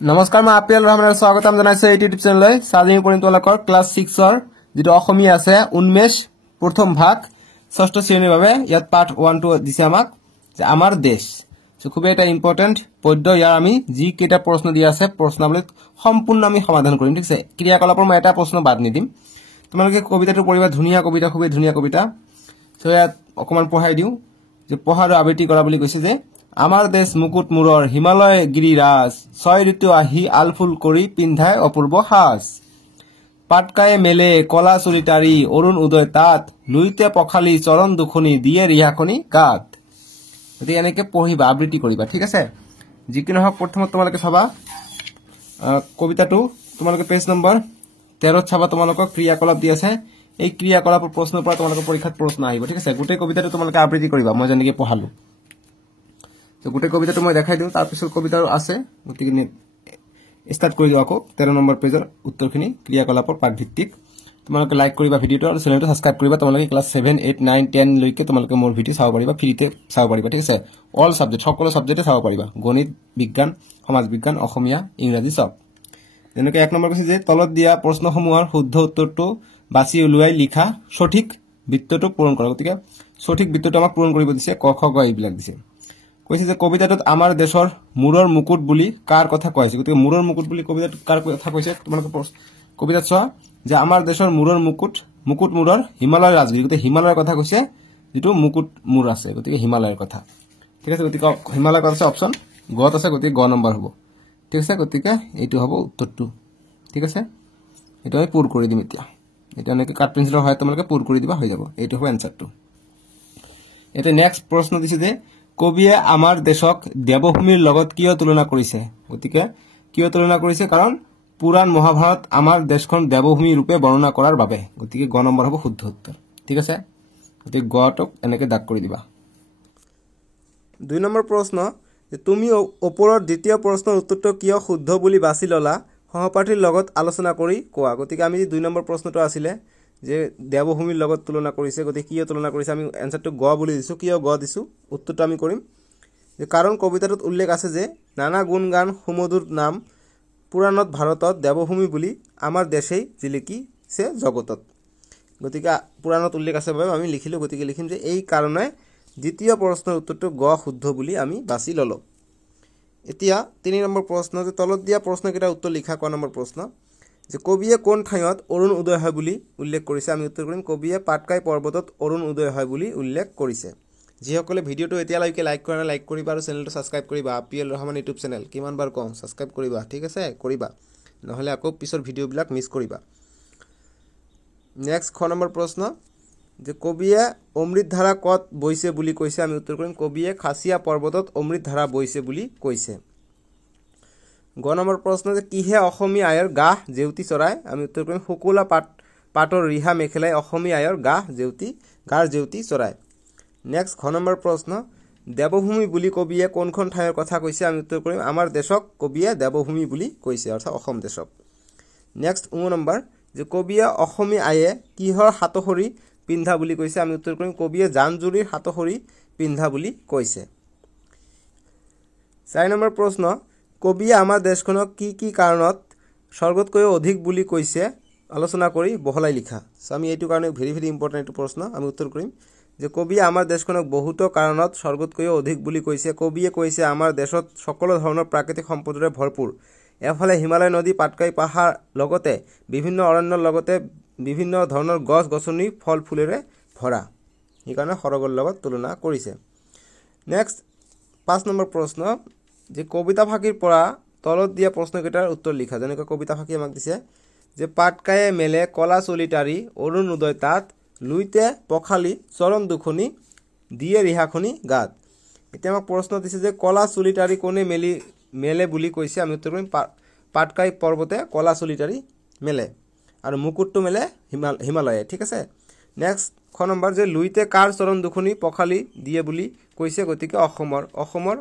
নমস্কাৰ মই আপিল ৰহমানৰ স্বাগতম জনাইছো এই ইউটিউব চেনেললৈ সাজিনী পৰিম তোমালোকৰ ক্লাস 6 ৰ যেটো অসমীয়া আছে উন্মেষ প্ৰথম ভাগ ষষ্ঠ শ্ৰেণীৰ বাবে ইয়াত পাঠ 1 2 দিছে আমাক যে আমাৰ দেশ সো খুব এটা ইম্পৰ্টেন্ট পদ্য ইয়াৰ আমি যি কেটা প্ৰশ্ন দিয়া আছে প্ৰশ্নাৱলীত সম্পূৰ্ণ আমি সমাধান কৰিম ঠিক আছে ক্ৰিয়াকলাপৰ মই এটা প্ৰশ্ন বাদ নিদিম তোমালোকে কবিতাটো পঢ়িবা ধুনিয়া কবিতা খুব ধুনিয়া কবিতা সো ইয়াত অকমান পঢ়াই দিও যে পঢ়াৰ আবৃত্তি কৰা বুলি কৈছে যে আমাৰ দেশ মুকুট মুৰৰ হিমালয় গিৰিৰাজ ছয় ঋতু আহি আলফুল কৰি পিন্ধায় অপূৰ্ব সাজ পাটকায়ে মেলে কলা চুলিটাৰি অৰুণ উদয় তাত লুইতে পখালি চৰণ দুখনি দিয়ে ৰিহাখনি গাত এতে এনেকে পঢ়িবা আবৃত্তি কৰিবা ঠিক আছে যিকিনো হক প্ৰথমত তোমালোকে চাবা কবিতাটো তোমালোকে পেজ নম্বৰ 13 চাবা তোমালোকক ক্ৰিয়াকলাপ দি আছে এই ক্ৰিয়াকলাপৰ প্ৰশ্নৰ পৰা তোমালোকৰ পৰীক্ষাত প্ৰশ্ন আহিব ঠিক আছে গোটেই কবিতাটো তোমালোকে আবৃত্তি কৰিবা মই যেনেকৈ পঢ়ালো তো গোটেই কবিতাটো মই দেখাই দিও তাৰ পিছত কবিতাও আছে গতিকে স্টাৰ্ট কৰি দিও আকৌ 13 নম্বৰ পেজৰ উত্তৰখিনি ক্ৰিয়াকলাপৰ পাঠ ভিত্তিক তোমালোকে লাইক কৰিবা ভিডিওটো আৰু চেনেলটো সাবস্ক্ৰাইব কৰিবা তোমালোকে ক্লাস 7 8 9 10 লৈকে তোমালোকে মোৰ ভিডিও চাব পাৰিবা ফ্ৰীতে চাব পাৰিবা ঠিক আছে অল সাবজেক্ট সকলো সাবজেক্টে চাব পাৰিবা গণিত বিজ্ঞান সমাজ বিজ্ঞান অসমীয়া ইংৰাজী সব যেনেকৈ এক নম্বৰ কৈছে যে তলত দিয়া প্ৰশ্নসমূহৰ শুদ্ধ উত্তৰটো বাছি উলিয়াই লিখা সঠিক বৃত্তটো পূৰণ কৰা গতিকে সঠিক বৃত্তটো আমাক পূৰণ কৰিব দিছে ক খ গ এইবিলাক দিছে কৈছে যে কবিতাটোত আমাৰ দেশৰ মূৰৰ মুকুট বুলি কাৰ কথা কৈছে গতিকে মূৰৰ মুকুট বুলি কবিতাটোত কাৰ কথা কৈছে তোমালোকে কবিতাত চোৱা যে আমাৰ দেশৰ মূৰৰ মুকুট মূৰৰ হিমালয় ৰাজগিৰি গতিকে হিমালয়ৰ কথা কৈছে যেটো মুকুট মূৰ আছে গতিকে হিমালয়ৰ কথা ঠিক আছে গতিকে হিমালয়ৰ কথা আছে অপচন গত আছে গতিকে গ নম্বৰ হ'ব ঠিক আছে গতিকে এইটো হ'ব উত্তৰটো ঠিক আছে এটা আমি পূৰ কৰি দিম এতিয়া এটা এনেকৈ কাট পেন্সিলৰ হয় তোমালোকে পূৰ কৰি দিবা হৈ যাব এইটো হ'ব এনসাৰটো এটা নেক্সট প্ৰশ্ন দিছে যে কবিয়ে আমাৰ দেশক দেৱভূমিৰ লগত কিয় তুলনা কৰিছে গতিকে কিয় তুলনা কৰিছে কাৰণ পুৰাণ মহাভাৰত আমাৰ দেশখন দেৱভূমি ৰূপে বৰ্ণনা কৰাৰ বাবে গতিকে গ নম্বৰ হ'ব শুদ্ধ উত্তৰ ঠিক আছে গতিকে গটক এনেকৈ দাগ কৰি দিবা 2 নম্বৰ প্ৰশ্ন যে তুমি ওপৰৰ দ্বিতীয় প্ৰশ্নৰ উত্তৰটো কিয় শুদ্ধ বুলি বাছি ললা সহপাঠীৰ লগত আলোচনা কৰি কোৱা গতিকে আমি 2 নম্বৰ প্ৰশ্নটো আছিল যে দেৱভূমিৰ লগত তুলনা কৰিছে গতিকে কিয় তুলনা কৰিছে আমি এনসাৰটো গ বুলি দিছো কিয় গ দিছো উত্তৰটো আমি কৰিম যে কাৰণ কবিতাটোত উল্লেখ আছে যে নানা গুণ গান সুমধুৰ নাম পুৰাণত ভাৰতত দেৱভূমি বুলি আমাৰ দেশেই জিলিকিছে জগতত গতিকে পুৰাণত উল্লেখ আছে বাবে আমি লিখিলো গতিকে লিখিম যে এই কাৰণে দ্বিতীয় প্ৰশ্নৰ উত্তৰটো গ শুদ্ধ বুলি আমি বাছি ললো এতিয়া 3 নম্বৰ প্ৰশ্ন যে তলত দিয়া প্ৰশ্নকেইটা উত্তৰ লিখা ক নম্বৰ প্ৰশ্ন যে কবিয়ে কোন ঠাইত অৰুণ উদয় হয় বুলি উল্লেখ কৰিছে আমি উত্তৰ কৰিম কবিয়ে পাটকাই পৰ্বতত অৰুণ উদয় হয় বুলি উল্লেখ কৰিছে যিসকলে ভিডিওটো এতিয়ালৈকে লাইক কৰা নাই লাইক কৰিবা আৰু চেনেলটো সাবস্ক্ৰাইব কৰিবা আপিএল ৰহমান ইউটিউব চেনেল কিমান বাৰ কম সাবস্ক্ৰাইব কৰিবা ঠিক আছে কৰিবা নহলে আকৌ পিছৰ ভিডিওবিলাক মিছ কৰিবা নেক্সট খ নম্বৰ প্ৰশ্ন যে কবিয়ে অমৃতধাৰা কত বৈছে বুলি কৈছে আমি উত্তৰ কৰিম কবিয়ে খাসিয়া পৰ্বতত অমৃতধাৰা বৈছে বুলি কৈছে গ নম্বৰ প্ৰশ্ন যে কিহে অসমীয়া আয়ৰ গাহ জেউতি চৰাই আমি উত্তৰ কৰিম শুকুলা পাটৰ ৰিহা মেখেলাই অসমীয়া আয়ৰ গাৰ জেউতি চৰাই নেক্সট ঘ নম্বৰ প্ৰশ্ন দেৱভূমি বুলি কবিয়ে কোনখন ঠাইৰ কথা কৈছে আমি উত্তৰ কৰিম আমাৰ দেশক কবিয়ে দেৱভূমি বুলি কৈছে অৰ্থাৎ অসম দেশক নেক্সট নম্বৰ যে কবিয়ে অসমীয়া আয়ে কিহৰ হাতখৰি পিন্ধা বুলি কৈছে আমি উত্তৰ কৰিম কবিয়ে জানজুৰিৰ হাতখৰি পিন্ধা বুলি কৈছে 4 নম্বৰ প্ৰশ্ন কবিয়ে আমাৰ দেশখনক কি কাৰণত স্বৰ্গতকৈ অধিক বুলি কৈছে আলোচনা কৰি বহলাই লিখা আমি এইটো কাৰণে ভেৰি ইম্পৰ্টেন্ট প্ৰশ্ন আমি উত্তৰ কৰিম যে কবিয়ে আমাৰ দেশখনক বহুতো কাৰণত স্বৰ্গতকৈ অধিক বুলি কৈছে কবিয়ে কৈছে আমাৰ দেশত সকলো ধৰণৰ প্ৰাকৃতিক সম্পদৰে ভৰপুৰ এফালে হিমালয় নদী পাটকাই পাহাৰ লগতে বিভিন্ন অৰণ্যৰ লগতে বিভিন্ন ধৰণৰ গছ গছনি ফল ফুলেৰে ভৰা সেইকাৰণে সৰগৰ লগত তুলনা কৰিছে নেক্সট 5 নম্বৰ প্ৰশ্ন যে কবিতা ফাঁকিৰ পৰা তলত দিয়া প্ৰশ্নকেইটাৰ উত্তৰ লিখা যেনেকৈ কবিতা ফাঁকি আমাক দিছে যে পাটকায়ে মেলে কলা চুলিটাৰি অৰুণ উদয় তাত লুইতে পখালি চৰণ দুখনি দিয়ে ৰিহাখনি গাত এতিয়া আমাক প্ৰশ্ন দিছে যে কলা চুলিটাৰি কোনে মেলে বুলি কৈছে আমি উত্তৰ কৰিম পাটকাই পৰ্বতে কলা চুলিটাৰি মেলে আৰু মুকুটটো মেলে হিমালয়ে ঠিক আছে নেক্সট খ নম্বৰ যে লুইতে কাৰ চৰণ দুখনি পখালি দিয়ে বুলি কৈছে গতিকে অসমৰ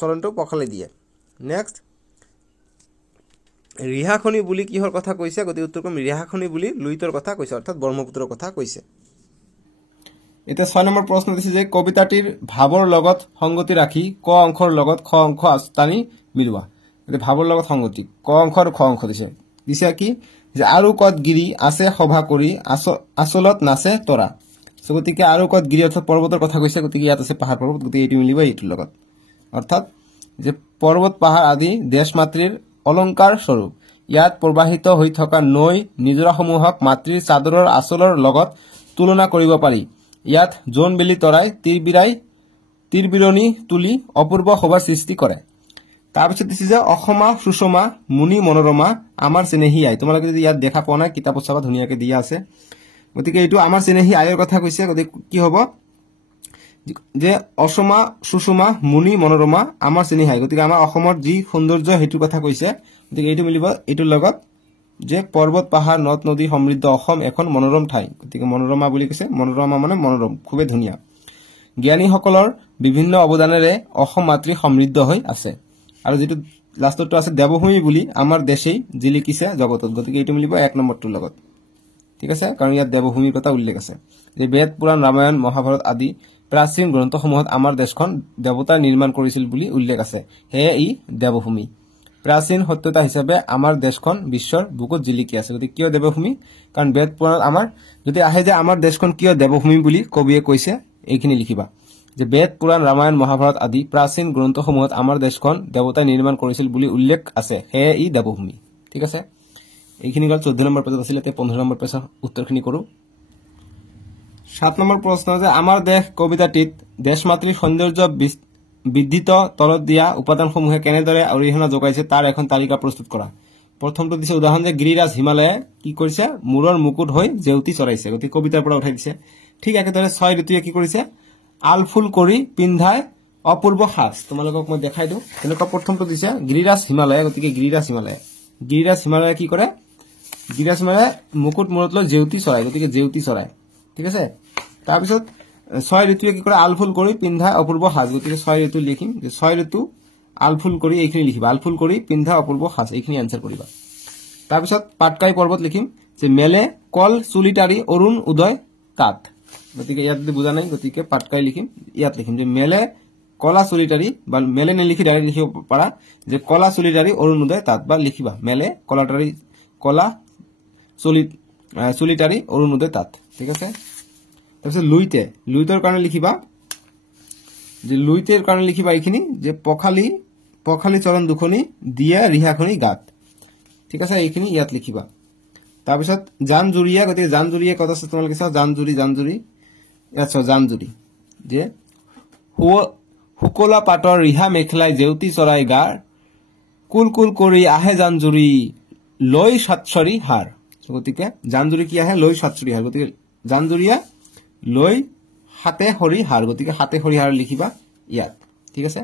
চৰণটো পখালি দিয়ে নেক্সট ৰিহাখনি বুলি কিহৰ কথা কৈছে গতিকে উত্তৰ কৰিম ৰিহাখনি বুলি লুইতৰ কথা কৈছে অৰ্থাৎ ব্ৰহ্মপুত্ৰৰ কথা কৈছে এটা 6 নম্বৰ প্ৰশ্ন দিছে যে কবিতাটিৰ ভাৱৰ লগত সংগতি ৰাখি ক অংশৰ লগত খ অংশ টানি মিলোৱা এটা ভাৱৰ লগত সংগতি ক অংশ আৰু খ অংশ দিছে কি যে আৰু কত গিৰি আছে সভা কৰি আসলত নাচে তৰা গতিকে আৰু কত গিৰি অৰ্থাৎ পৰ্বতৰ কথা কৈছে গতিকে ইয়াত আছে পাহাৰ পৰ্বত গতিকে এইটো মিলিব এইটোৰ লগত অৰ্থাৎ যে পৰ্বত পাহাৰ আদি দেশ মাতৃৰ অলংকাৰ স্বৰূপ ইয়াত প্ৰবাহিত হৈ থকা নৈ নিজৰাসমূহক মাতৃৰ চাদৰৰ আচলৰ লগত তুলনা কৰিব পাৰি ইয়াত জোন বেলি তৰাই তীৰবিৰণী তুলি অপূৰ্ব শোভাৰ সৃষ্টি কৰে তাৰপিছত দিছে যে অসমা সুষমা মুনি মনোৰমা আমাৰ চেনেহী আই তোমালোকে যদি ইয়াত দেখা পোৱা নাই কিতাপত চাবা ধুনীয়াকৈ দিয়া আছে গতিকে এইটো আমাৰ চেনেহী আইৰ কথা কৈছে গতিকে কি হ'ব যে অসমা সুষমা মুনি মনোৰমা আমাৰ চেনেহী আই গতিকে আমাৰ অসমৰ যি সৌন্দৰ্য হেতুৰ কথা কৈছে গতিকে এইটো মিলিব এইটোৰ লগত যে পৰ্বত পাহাৰ নদ নদী সমৃদ্ধ অসম এখন মনোৰম ঠাই গতিকে মনোৰমা বুলি কৈছে মনোৰমা মানে মনোৰম খুবেই ধুনীয়া জ্ঞানীসকলৰ বিভিন্ন অৱদানেৰে অসম মাতৃ সমৃদ্ধ হৈ আছে আৰু যেটো লাষ্টটো আছে দেৱভূমি বুলি আমাৰ দেশেই জিলিকিছে জগতত গতিকে এইটো মিলিব 1 নম্বৰটোৰ লগত ঠিক আছে কাৰণ ইয়াত দেৱভূমিৰ কথা উল্লেখ আছে যে বেদ পুৰাণ ৰামায়ণ মহাভাৰত আদি প্ৰাচীন গ্ৰন্থসমূহত আমাৰ দেশখন দেৱতা নিৰ্মাণ কৰিছিল বুলি উল্লেখ আছে হে ই দেৱভূমি প্ৰাচীন সত্যতা হিচাপে আমাৰ দেশখন বিশ্বৰ বুকুত জিলিকি আছে গতিকে কিয় দেৱভূমি কাৰণ বেদ পুৰাণত আমাৰ যদি আহে যে আমাৰ দেশখন কিয় দেৱভূমি বুলি কবিয়ে কৈছে এইখিনি লিখিবা যে বেদ পুৰাণ ৰামায়ণ মহাভাৰত আদি প্ৰাচীন গ্ৰন্থসমূহত আমাৰ দেশখন দেৱতাই নিৰ্মাণ কৰিছিল বুলি উল্লেখ আছে হে ই দেৱভূমি ঠিক আছে এইখিনি গল 14 নম্বৰ পেজত আছিল তে 15 নম্বৰ পেজৰ উত্তৰখিনি কৰো 7 নম্বৰ প্ৰশ্ন যে আমাৰ দেশ কবিতাটিত দেশমাতৃৰ সৌন্দৰ্য বিদ্ধিত তলত দিয়া উপাদানসমূহে কেনেদৰে অৰিহণা যোগাইছে তাৰ এখন তালিকা প্ৰস্তুত কৰা প্ৰথমটো দিছে উদাহৰণ যে গিৰিৰাজ হিমালয়ে কি কৰিছে মূৰৰ মুকুট হৈ জেউতি চৰাইছে গতিকে কবিতাৰ পৰা উঠাই দিছে ঠিক একেদৰে 6 ঋতুয়ে কি কৰিছে আলফুল কৰি পিন্ধাই অপূৰ্ব সাজ তোমালোকক মই দেখাই দিও এনেকুৱা প্ৰথমটো দিছে গিৰিৰাজ হিমালয়ে গতিকে গিৰিৰাজ হিমালয়ে কি কৰে গিৰিৰাজ হিমালয়ে মুকুট মূৰত লৈ জেউতি চৰাই গতিকে জেউতি চৰাই ঠিক আছে তাৰ পিছত 6 ঋতুয়ে কি কৰে আলফুল কৰি পিন্ধাই অপূৰ্ব সাজ গতিকে 6 ঋতু লিখিম যে 6 ঋতু আলফুল কৰি এইখিনি লিখিবা আলফুল কৰি পিন্ধা অপূৰ্ব সাজ এইখিনি আনসাৰ কৰিবা তাৰ পিছত পাটকাই পৰ্বত লিখিম যে মেলে কল চুলিটাৰি অৰুণ উদয় তাত গতিকে ইয়াত যদি বুজা নাই গতিকে পাটকাই লিখিম ইয়াত লিখিম যে মেলে কলা চুলিটাৰি বা মেলে নে লিখি ডাইৰেক্ট লিখিব পাৰা যে কলা চুলিটাৰি অৰুণ উদয় তাত বা লিখিবা মেলে কলা চুলিটাৰি অৰুণ উদয় তাত ঠিক আছে তাৰপিছত লুইতৰ কাৰণে লিখিবা যে লুইতেৰ কাৰণে লিখিবা এইখিনি যে পখালি চৰণ দুখনি দিয়া ৰিহাখনি গাত ঠিক আছে এইখিনি ইয়াত লিখিবা তাৰপিছত জানজুৰিয়া গতিকে জানজুৰিয়া কত আছে তোমালোকে চাও জানজুৰি ইয়াত জানজুৰি যে হুকলা পাটৰ ৰিহা মেখলাই জেউতি চৰাই গাৰ কুলকুল কৰি আহে জানজুৰি লৈ সাতসৰী হাৰ গতিকে জানজুৰি কি আহে লৈ সাতসৰী হাৰ গতিকে জানজুৰিয়া লৈ হাতে হৰি হাৰ গতিকে হাতে হৰি হাৰ লিখিবা ইয়াত ঠিক আছে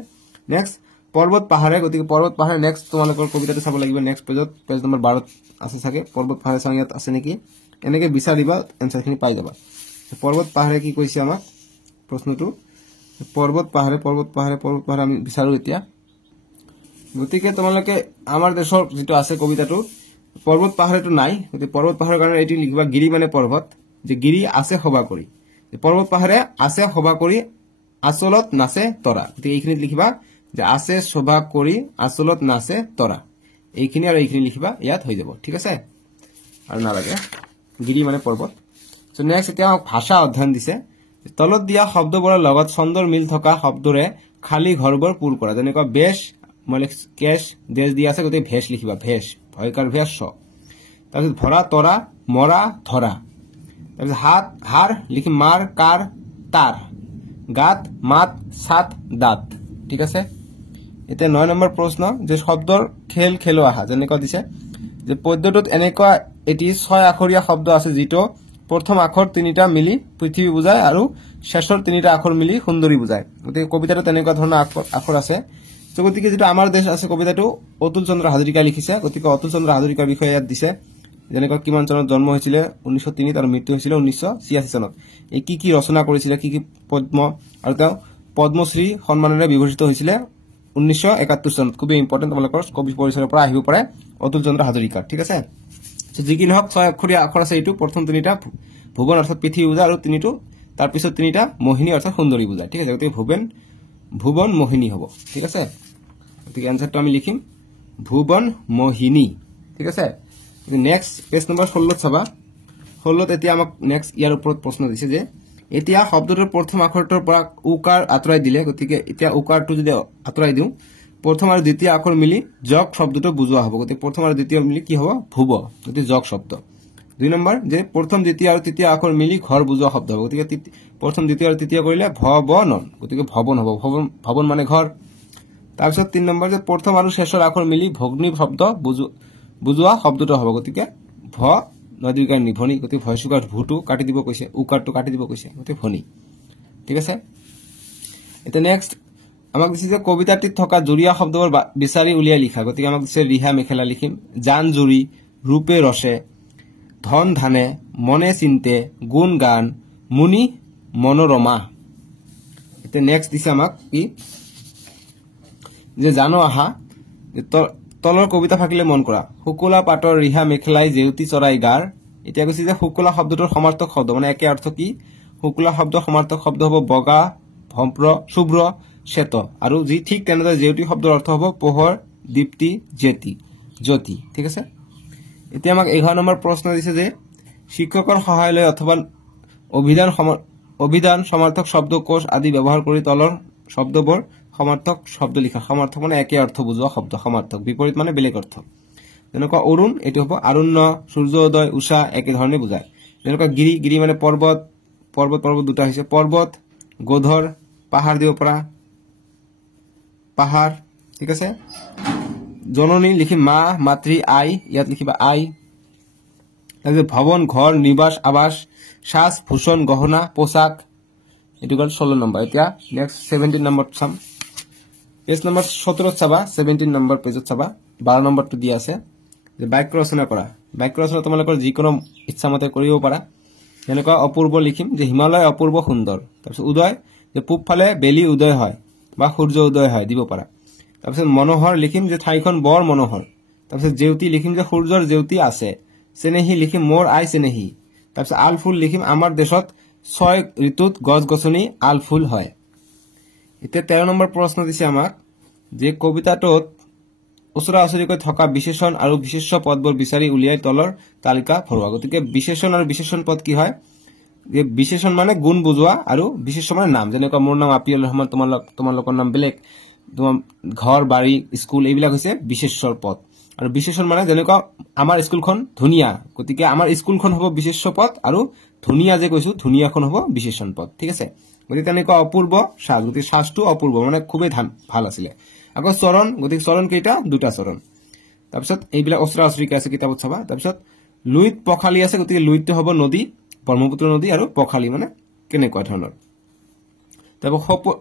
নেক্সট পৰ্বত পাহাৰে গতিকে পৰ্বত পাহাৰে নেক্সট তোমালোকৰ কবিতাটো চাব লাগিব নেক্সট পেজত পেজ নম্বৰ 12 আছে থাকে পৰ্বত পাহাৰে চাও ইয়াত আছে নেকি এনেকে বিচাৰিবা এনসাৰখিনি পাই যাবা পৰ্বত পাহাৰে কি কৈছে আমাক প্ৰশ্নটো পৰ্বত পাহাৰে আমি বিচাৰো এতিয়া গতিকে তোমালোকে আমাৰ দেশৰ যেটো আছে কবিতাটো পৰ্বত পাহাৰেটো নাই গতিকে পৰ্বত পাহাৰৰ কাৰণে এটি লিখিবা গিৰি মানে পৰ্বত যে গিৰি আছে সভা কৰি যে পৰ্বত পাহাৰে আছে সভা কৰি আসলত নাচে তৰা গতিকে এইখিনি লিখিবা যে আছে সভা কৰি আসলত নাচে তৰা এইখিনি আৰু এইখিনি লিখিবা ইয়াত হৈ যাব ঠিক আছে আৰু নালাগে গিৰি মানে পৰ্বত সো নেক্সট এতিয়া ভাষা অধ্যয়ন দিছে তলত দিয়া শব্দবোৰৰ লগত ছন্দৰ মিল থকা শব্দৰে খালি ঘৰবোৰ পূৰ কৰা যেনেকৈ বেশ মানে কেশ দেশ দিয়া আছে গতিকে ভেশ লিখিবা ভেশ ভয়কাৰ ভেশ তাৰপিছত ভৰা তৰা মৰা ধৰা তাৰপিছত হাত হাৰ লিখি মাৰ কাৰ তাৰ গাত মাত সাত দাঁত ঠিক আছে এতিয়া 9 নম্বৰ প্ৰশ্ন যে শব্দৰ খেল খেলোৱা হা যেনেকৈ দিছে যে পদ্যটোত এনেকুৱা এটি 6 আখৰীয়া শব্দ আছে যেটো প্ৰথম আখৰ তিনিটা মিলি পৃথিৱী বুজায় আৰু শেষৰ তিনিটা আখৰ মিলি সুন্দৰী বুজায় গতিকে কবিতাটো তেনেকুৱা ধৰণৰ আখৰ আছে তো গতিকে যেটো আমাৰ দেশ আছে কবিতাটো অতুল চন্দ্ৰ হাজৰিকা লিখিছে গতিকে অতুল চন্দ্ৰ হাজৰিকাৰ বিষয়ে ইয়াত দিছে যেনেকৈ কিমান চনত জন্ম হৈছিল 1903 আৰু মৃত্যু হৈছিল 1986 চনত এই কি ৰচনা কৰিছিল কি পদ্ম আৰু তেওঁ পদ্মশ্ৰী সন্মানেৰে বিভূষিত হৈছিল 1971 চনত খুব ইম্পৰ্টেন্ট তোমালোকৰ কবি পৰিচয়ৰ পৰা আহিব পাৰে অতুল চন্দ্ৰ হাজৰিকা ঠিক আছে যিকি নহক 6 আখৰীয়া আখৰ আছে এইটো প্ৰথম তিনিটা ভুবন অৰ্থাৎ পৃথিৱী বুজা আৰু তিনিটো তার পিছত তিনিটা মোহিনী অর্থাৎ সুন্দরী বুঝায় ঠিক আছে গতিকে ভুবন মোহিনী হব ঠিক আছে গতিকে এনসারটো আমি লিখিম ভুবন মোহিনী ঠিক আছে নেক্সট পেজ নম্বৰ 16 চাবা 16 এতিয়া আমাক নেক্সট ইয়াৰ ওপৰত প্ৰশ্ন দিছে যে এতিয়া শব্দটোৰ প্ৰথম আখৰটোৰ পৰা উকাৰ আঁতৰাই দিলে গতিকে এতিয়া উকাৰটো যদি আঁতৰাই দিওঁ প্ৰথম আৰু দ্বিতীয় আখৰ মিলি জক শব্দটো বুজোৱা হ'ব গতিকে প্ৰথম আৰু দ্বিতীয় মিলি কি হ'ব ভুব গতিকে জক শব্দ 2 নম্বৰ যে প্ৰথম দ্বিতীয় আৰু তৃতীয় আখৰ মিলি ঘৰ বুজোৱা শব্দ হ'ব গতিকে প্ৰথম দ্বিতীয় আৰু তৃতীয় কৰিলে ভৱনন গতিকে ভৱন হ'ব ভৱন মানে ঘৰ তাৰ পিছত 3 নম্বৰ যে প্ৰথম আৰু শেষৰ আখৰ মিলি ভগ্নী শব্দ বুজোৱা শব্দটো হ'ব গতিকে ভ নদীকাৰ নিভনি গতিকে ভয়সুকাৰ ভুটো কাটি দিব কৈছে উকাৰটো কাটি দিব কৈছে গতিকে ভনি ঠিক আছে এটা নেক্সট আমাক দিছে যে কবিতাটিত থকা জুৰিয়া শব্দবোৰ বিচাৰি উলিয়াই লিখা গতিকে আমাক দিছে ৰিহা মেখেলা লিখিম জান জুৰি ৰূপে ৰসে ধন ধানে মনে চিন্তে গুণ গান মুনি মনোৰমা এটা নেক্সট দিছে আমাক কি যে জানো আহা তলৰ কবিতা ফাকিলে মন কৰা হুকুলা পাটৰ ৰিহা মেখেলাই জেউতি চৰাই গাৰ এতিয়া কৈছে যে হুকুলা শব্দটোৰ সমাৰ্থক শব্দ মানে একে অৰ্থ কি হুকুলা শব্দ সমাৰ্থক শব্দ হ'ব বগা ভম্প্ৰ শুভ্ৰ শ্বেত আৰু যি ঠিক তেনেদৰে জেউতি শব্দৰ অৰ্থ হ'ব পোহৰ দীপ্তি জ্যোতি ঠিক আছে এতিয়া আমাক 11 নম্বৰ প্ৰশ্ন দিছে যে শিক্ষকৰ সহায় লৈ অথবা অভিধান সমাৰ্থক শব্দকোষ আদি ব্যৱহাৰ কৰি তলৰ শব্দবোৰ সমাৰ্থক শব্দ লিখা সমাৰ্থক মানে একে অৰ্থ বুজোৱা শব্দ সমাৰ্থক বিপৰীত মানে বেলেগ অৰ্থ যেনেকুৱা অৰুণ এটো হ'ব আৰুণ্য সূৰ্যোদয় উষা একে ধৰণে বুজায় যেনেকুৱা গিৰি মানে পৰ্বত দুটা হৈছে পৰ্বত গোধৰ পাহাৰ দিব পৰা পাহাৰ ঠিক আছে জননী লিখি মা মাতৃ আই ইয়াত লিখিবা আই তাৰপিছত ভৱন ঘৰ নিবাস আৱাস সাজ ভূষণ গহনা পোশাক এটো গল 16 নম্বৰ এতিয়া নেক্সট 17 নম্বৰ চাম পেজ নম্বৰ 17 চাবা 17 নম্বৰ পেজত চাবা 12 নম্বৰটো দিয়া আছে যে বাক্য ৰচনা কৰা বাক্য ৰচনা তোমালোকৰ যিকোনো ইচ্ছামতে কৰিব পাৰা যেনেকুৱা অপূৰ্ব লিখিম যে হিমালয় অপূৰ্ব সুন্দৰ তাৰপিছত উদয় যে পূবফালে বেলি উদয় হয় বা সূৰ্য উদয় হয় দিব পাৰা তাৰপিছত মনোহৰ লিখিম যে ঠাইখন বৰ মনোহৰ তাৰপিছত জেউতি লিখিম যে সূৰ্যৰ জেউতি আছে চেনেহি লিখিম মোৰ আই চেনেহি তাৰপিছত আল ফুল লিখিম আমাৰ দেশত 6 ঋতুত গছ গছনি আল ফুল হয় এতিয়া 13 নম্বৰ প্ৰশ্ন দিছে আমাক যে কবিতাটোত ওচৰা ওচৰিকৈ থকা বিশেষণ আৰু বিশেষ্য পদবোৰ বিচাৰি উলিয়াই তলৰ তালিকা ভৰোৱা গতিকে বিশেষণ আৰু বিশেষণ পদ কি হয় যে বিশেষণ মানে গুণ বুজোৱা আৰু বিশেষ্য মানে নাম যেনেকুৱা মোৰ নাম আপিয়াল ৰহমান তোমালোকৰ নাম বেলেগ ঘৰ বাৰী স্কুল এইবিলাক হৈছে বিশেষ্যৰ পদ আৰু বিশেষণ মানে যেনেকুৱা আমাৰ স্কুলখন ধুনিয়া গতিকে আমাৰ স্কুলখন হ'ব বিশেষ্য পদ আৰু ধুনিয়া যে কৈছো ধুনিয়াখন হ'ব বিশেষণ পদ ঠিক আছে গতিকে তেনেকুৱা অপূৰ্ব সাজ গতিকে সাজটো অপূৰ্ব মানে খুবেই ভাল আছিল আকৌ চৰণ গতিকে চৰণ কেইটা দুটা চৰণ তাৰপিছত এইবিলাক ওচৰা ওচৰিকে আছে কিতাপত চাবা তাৰপিছত লুইত পখালি আছে গতিকে লুইতটো হ'ব নদী ব্ৰহ্মপুত্ৰ নদী আৰু পখালি মানে কেনেকুৱা ধৰণৰ তাৰপৰ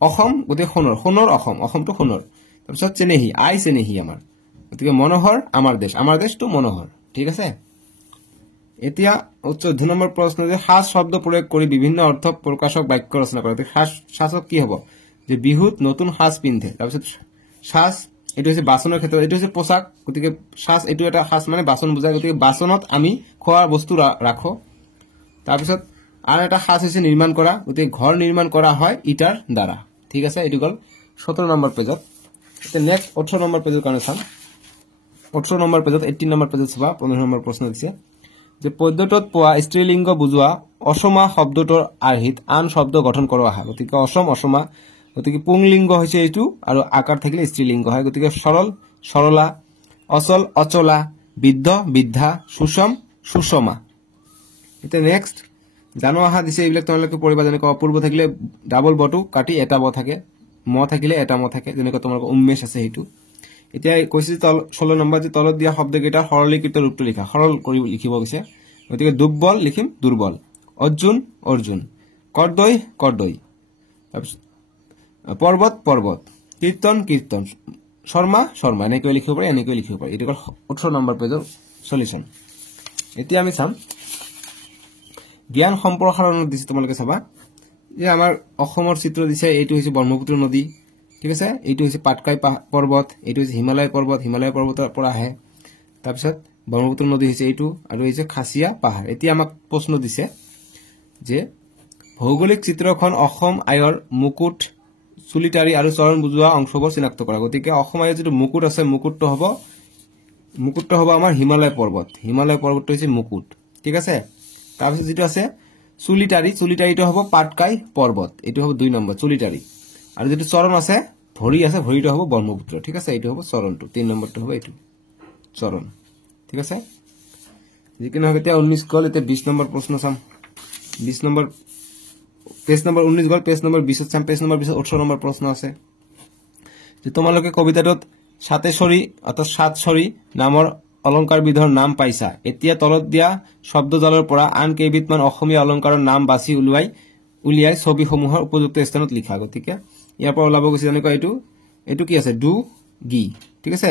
অসম গতিকে সোণৰ অসমটো সোণৰ তাৰপিছত চেনেহি আই চেনেহি আমাৰ গতিকে মনোহৰ আমাৰ দেশটো মনোহৰ ঠিক আছে এতিয়া 14 নম্বৰ প্ৰশ্ন যে সাজ শব্দ প্ৰয়োগ কৰি বিভিন্ন অৰ্থ প্ৰকাশক বাক্য ৰচনা কৰা সাজক কি হ'ব যে বিহুত নতুন সাজ পিন্ধে তাৰপিছত সাজ এটো হৈছে বাচনৰ ক্ষেত্ৰত এটো হৈছে পোশাক গতিকে সাজ এটো এটা সাজ মানে বাচন বুজায় গতিকে বাচনত আমি খোৱাৰ বস্তু ৰাখো তাৰপিছত আৰু এটা সাজ হৈছে নিৰ্মাণ কৰা গতিকে ঘৰ নিৰ্মাণ কৰা হয় ইটাৰ দ্বাৰা ঠিক আছে এটো গল 17 নম্বৰ পেজত এতিয়া নেক্সট 18 নম্বৰ পেজৰ কাৰণে চাম 18 নম্বৰ পেজত 18 নম্বৰ পেজত চাবা 15 নম্বৰ প্ৰশ্ন দিছে যে পদ্যটোত পোৱা স্ত্ৰীলিংগ বুজোৱা অসমা শব্দটোৰ আৰ্হিত আন শব্দ গঠন কৰা হয় গতিকে অসমা গতিকে পুংলিংগ হৈছে এইটো আৰু আকাৰ থাকিলে স্ত্ৰীলিংগ হয় গতিকে সৰল সৰলা অচল অচলা বৃদ্ধ বৃদ্ধা সুষম সুষমা এটা নেক্সট জানো আহা দিছে এইবিলাক তোমালোকে পঢ়িবা যেনেকৈ অপূৰ্ব থাকিলে ডাবল বটো কাটি এটা ব থাকে ম থাকিলে এটা ম থাকে যেনেকৈ তোমালোকৰ উন্মেষ আছে হেতু এতিয়া কৈছে 16 নম্বৰ যে তলত দিয়া শব্দকেইটা সৰলীকৃত ৰূপটো লিখা সৰল কৰি লিখিব গৈছে গতিকে দুৰ্বল লিখিম দুৰ্বল অৰ্জুন কৰ্দৈ তাৰপিছত পৰ্বত কীৰ্তন শৰ্মা এনেকৈ লিখিব পাৰি এইটো 18 নম্বৰ পেজৰ সলিউশন এতিয়া আমি চাম জ্ঞান সম্প্ৰসাৰণত দিছে তোমালোকে চাবা যে আমাৰ অসমৰ চিত্ৰ দিছে এইটো হৈছে ব্ৰহ্মপুত্ৰ নদী ঠিক আছে এইটো হৈছে পাটকাই পৰ্বত এইটো হৈছে হিমালয় পৰ্বতৰ পৰা আহে তাৰপিছত ব্ৰহ্মপুত্ৰ নদী হৈছে এইটো আৰু এই যে খাসিয়া পাহাৰ এতিয়া আমাক প্ৰশ্ন দিছে যে ভৌগোলিক চিত্ৰখন অসম আয়ৰ মুকুট চুলিটাৰী আৰু চৰণ বুজোৱা অংশবোৰ চিনাক্ত কৰা গতিকে অসম আয়ৰ যেটো মুকুট আছে মুকুটটো হ'ব আমাৰ হিমালয় পৰ্বত হৈছে মুকুট ঠিক আছে তাৰপিছত যেটো আছে চুলিটাৰীটো হ'ব পাটকাই পৰ্বত এটো হ'ব 2 নম্বৰ চুলিটাৰী আৰু যেটো চৰণ আছে ভৰিটো হ'ব ব্ৰহ্মপুত্ৰ ঠিক আছে এটো হ'ব চৰণটো 3 নম্বৰটো হ'ব এটো চৰণ ঠিক আছে যিকিন হবে এতিয়া 19 গল এতিয়া 20 নম্বৰ প্ৰশ্ন চাম 20 নম্বৰ পেজ নম্বৰ 19 গল পেজ নম্বৰ 20 চাম পেজ নম্বৰ 20 18 নম্বৰ প্ৰশ্ন আছে যে তোমালোকে কবিতাটোত সাতেশ্বৰী অৰ্থাৎ সাতশ্বৰী নামৰ অলংকাৰ বিধৰ নাম পাইছা এতিয়া তলত দিয়া শব্দজালৰ পৰা আন কেইবিধমান অসমীয়া অলংকাৰৰ নাম বাছি উলিয়াই ছবিসমূহৰ উপযুক্ত স্থানত লিখা গতিকে ইয়াৰ পৰা ওলাব গৈছে এনেকৈ এটো কি আছে ডু গি ঠিক আছে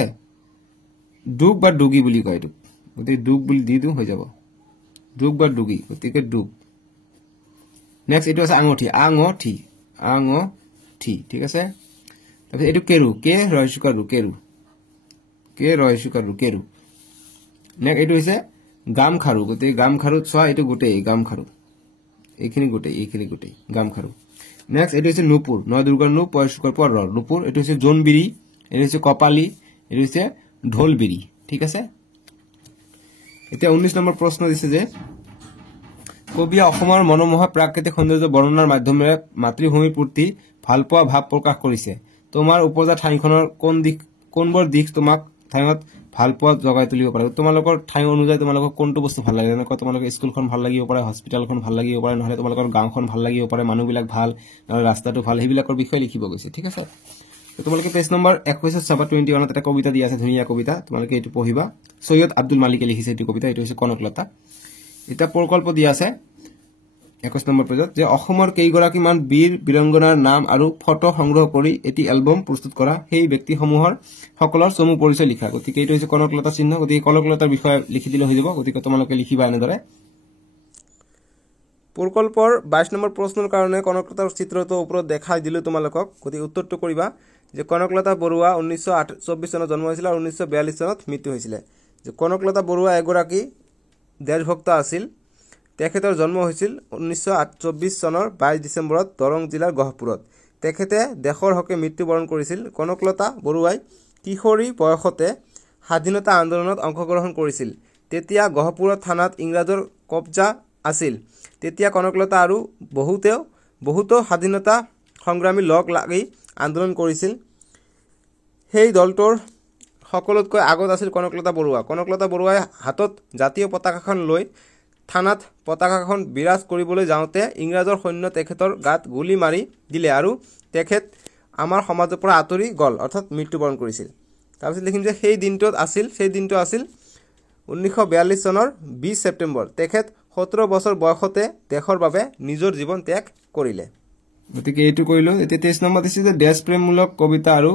ডুগ বা ডুগি বুলি কয় এটো গতিকে ডুগ বুলি দি দিও হৈ যাব ডুগ বা ডুগি গতিকে ডুগ নেক্সট এটো আছে আঙঠি ঠিক আছে তাৰপিছত এটো কেৰু কে ৰয়সুকাৰু কেৰু নেক্সট এটো হৈছে গামখাৰু গতিকে গামখাৰু চোৱা এটো গোটেই গামখাৰু এইখিনি গোটেই গামখাৰু নেক্সট এটো হৈছে নুপুৰ নয় দুৰ্গাৰ নু পয়সুকৰ পৰ নুপুৰ এটো হৈছে জোনবিৰি এটো হৈছে কপালি এটো হৈছে ঢোলবিৰি ঠিক আছে এতিয়া 19 নম্বৰ প্ৰশ্ন দিছে যে কবিয়ে অসমৰ মনোমোহা প্ৰাকৃতিক সৌন্দৰ্য বৰ্ণনাৰ মাধ্যমেৰে মাতৃভূমিৰ প্ৰতি ভালপোৱা ভাৱ প্ৰকাশ কৰিছে তোমাৰ উপজা ঠাইখনৰ কোনবোৰ দিশ তোমাক ঠাইত ভালপোৱা জগাই তুলিব পাৰে তোমালোকৰ ঠাই অনুযায়ী তোমালোকক কোনটো বস্তু ভাল লাগে যেনেকৈ তোমালোকৰ স্কুলখন ভাল লাগিব পাৰে হস্পিটেলখন ভাল লাগিব পাৰে নহলে তোমালোকৰ গাঁওখন ভাল লাগিব পাৰে মানুহবিলাক ভাল নহলে ৰাস্তাটো ভাল হেবিলাকৰ বিষয়ে লিখিব গৈছে ঠিক আছে তোমালোকে পেজ নম্বৰ 21 চাবা 21 এটা কবিতা দিয়া আছে ধুনীয়া কবিতা তোমালোকে এটো পঢ়িবা সৈয়দ আব্দুল মালিকে লিখিছে এটো কবিতা এটো হৈছে কনকলতা এটা প্ৰকল্প দিয়া আছে 21 নম্বৰ পেজত যে অসমৰ কেইগৰাকীমান বীৰ বীৰাংগনাৰ নাম আৰু ফটো সংগ্ৰহ কৰি এটি এলবাম প্ৰস্তুত কৰা সেই ব্যক্তিসমূহৰ সকলৰ চমু পৰিচয় লিখা গতিকে এটো হৈছে কনকলতা চিহ্ন গতিকে কনকলতাৰ বিষয়ে লিখি দিলে হৈ যাব গতিকে তোমালোকে লিখিবা এনেদৰে প্ৰকল্পৰ 22 নম্বৰ প্ৰশ্নৰ কাৰণে কনকলতাৰ চিত্ৰটো ওপৰত দেখাই দিলে তোমালোকক গতিকে উত্তৰটো কৰিবা যে কনকলতা বৰুৱা 1924 চনত জন্ম হৈছিল আৰু 1942 চনত মৃত্যু হৈছিল যে কনকলতা বৰুৱা এগৰাকী দেশভক্ত আছিল তেখেতৰ জন্ম হৈছিল 1924 চনৰ 22 ডিসেম্বৰত দৰং জিলাৰ গহপুৰত তেখেতে দেশৰ হকে মৃত্যুবৰণ কৰিছিল কনকলতা বৰুৱাই কিশোৰী বয়সতে স্বাধীনতা আন্দোলনত অংশগ্ৰহণ কৰিছিল তেতিয়া গহপুৰত থানাত ইংৰাজৰ কব্জা আছিল তেতিয়া কনকলতা আৰু বহুতো স্বাধীনতা সংগ্ৰামী লগ লাগি আন্দোলন কৰিছিল সেই দলটোৰ সকলোতকৈ আগত আছিল কনকলতা বৰুৱাই হাতত জাতীয় পতাকাখন লৈ থানাত পতাকাখন বিৰাজ কৰিবলৈ যাওঁতে ইংৰাজৰ সৈন্য তেখেতৰ গাত গুলি মাৰি দিলে আৰু তেখেত আমাৰ সমাজৰ পৰা আঁতৰি গল অৰ্থাৎ মৃত্যুবৰণ কৰিছিল তাৰপিছত লিখিম যে সেই দিনটো আছিল 1942 চনৰ 20 ছেপ্টেম্বৰ তেখেত 17 বছৰ বয়সতে দেশৰ বাবে নিজৰ জীৱন ত্যাগ কৰিলে গতিকে এইটো কৰিলো এতিয়া 23 নম্বৰ দিছে যে দেশপ্ৰেমমূলক কবিতা আৰু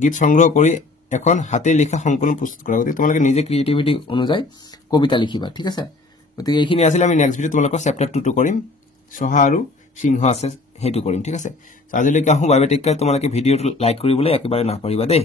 গীত সংগ্ৰহ কৰি এখন হাতে লিখা সংকলন প্ৰস্তুত কৰা গতিকে তোমালোকে নিজে ক্ৰিয়েটিভিটি অনুযায়ী কবিতা লিখিবা ঠিক আছে গতিকে এইখিনি আছিল আমি নেক্সট ভিডিঅ তোমালোকৰ চেপ্টাৰ 2 কৰিম সহা আৰু সিংহ আছে হেতু কৰিম ঠিক আছে আজিলৈকে আহো বাই বাই টেক কেয়াৰ তোমালোকে ভিডিঅটো লাইক কৰিবলৈ একেবাৰে নাপাহৰিবা দেই